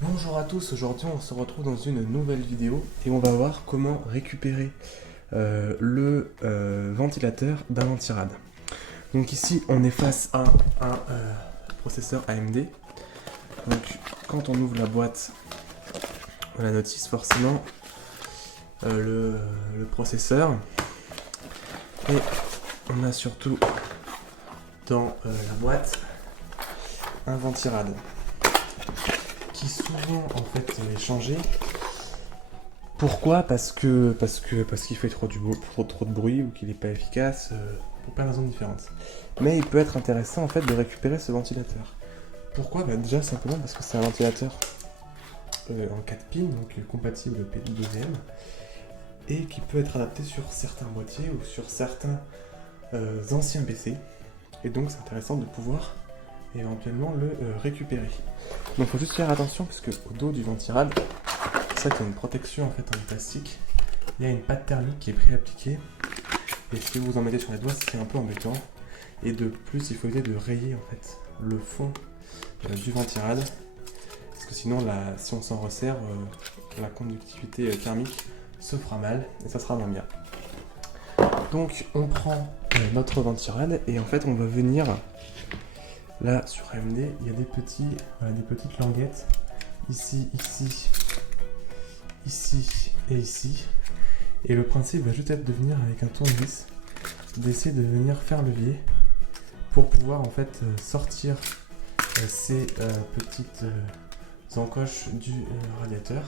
Bonjour à tous, aujourd'hui on se retrouve dans une nouvelle vidéo et on va voir comment récupérer le ventilateur d'un ventirad. Donc ici on est face à un processeur AMD. Donc quand on ouvre la boîte, la notice forcément le processeur, et on a surtout dans la boîte un ventirad qui souvent en fait est changé. Pourquoi? Parce qu'il fait trop de bruit ou qu'il n'est pas efficace, pour plein de raisons différentes. Mais il peut être intéressant en fait de récupérer ce ventilateur. Pourquoi? Déjà simplement parce que c'est un ventilateur en 4 pins, donc compatible PWM, et qui peut être adapté sur certains boîtiers ou sur certains anciens PC. Et donc c'est intéressant de pouvoir éventuellement le récupérer. Donc il faut juste faire attention parce que au dos du ventirad, ça il y a une protection en fait en plastique. Il y a une pâte thermique qui est pré-appliquée. Et si vous en mettez sur les doigts, c'est un peu embêtant. Et de plus, il faut éviter de rayer en fait le fond du ventirad. Parce que sinon, si on s'en resserre, la conductivité thermique se fera mal et ça sera moins bien. Donc on prend notre ventirad et en fait on va venir. Là sur AMD, il y a des petites languettes ici, ici et ici. Et le principe va juste être de venir avec un tournevis, d'essayer de venir faire levier pour pouvoir en fait sortir ces petites encoches du radiateur,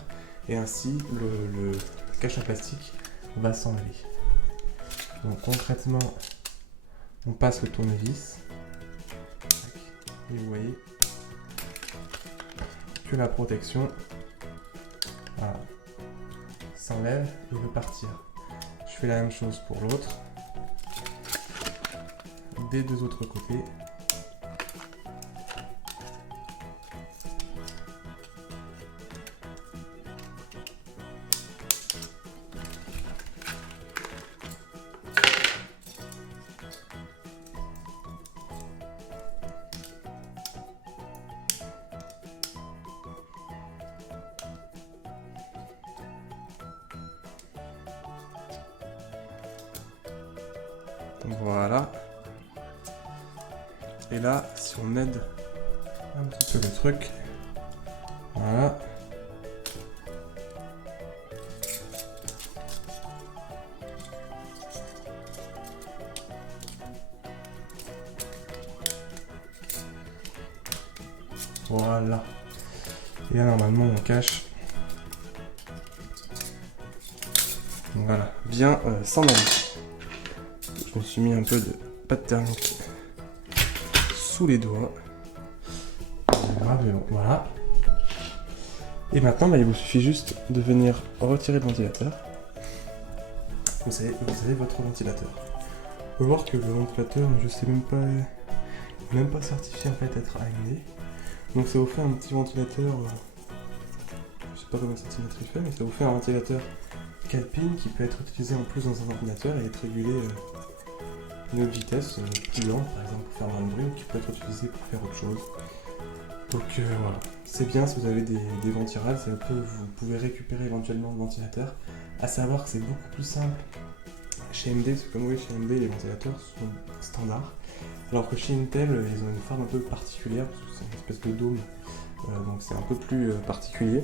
et ainsi le cache en plastique va s'enlever. Donc concrètement, on passe le tournevis. Et vous voyez que la protection s'enlève et veut partir. Je fais la même chose pour l'autre. Des deux autres côtés. Voilà. Et là, si on aide un petit peu le truc, voilà. Voilà. Et là, normalement, on cache. Voilà. Bien sans enlever. Je me suis mis un peu de pâte thermique sous les doigts. Voilà. Et maintenant, il vous suffit juste de venir retirer le ventilateur. Vous avez votre ventilateur. On peut voir que le ventilateur, je sais même pas certifié en fait être AMD. Donc ça vous fait un petit ventilateur, je sais pas comment cette symétrie fait, mais ça vous fait un ventilateur 4 pins qui peut être utilisé en plus dans un ordinateur et être régulé une autre vitesse, plus lent par exemple pour faire moins de bruit, ou qui peut être utilisé pour faire autre chose. Donc voilà, c'est bien si vous avez des ventirades, vous pouvez récupérer éventuellement le ventilateur. À savoir que c'est beaucoup plus simple chez AMD, parce que comme vous voyez chez AMD les ventilateurs sont standards, alors que chez Intel ils ont une forme un peu particulière, parce que c'est une espèce de dôme, donc c'est un peu plus particulier.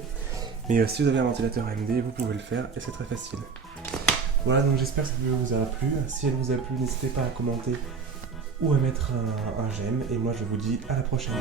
Mais si vous avez un ventilateur AMD, vous pouvez le faire et c'est très facile. Voilà, donc j'espère que cette vidéo vous aura plu. Si elle vous a plu, n'hésitez pas à commenter ou à mettre un j'aime. Et moi je vous dis à la prochaine.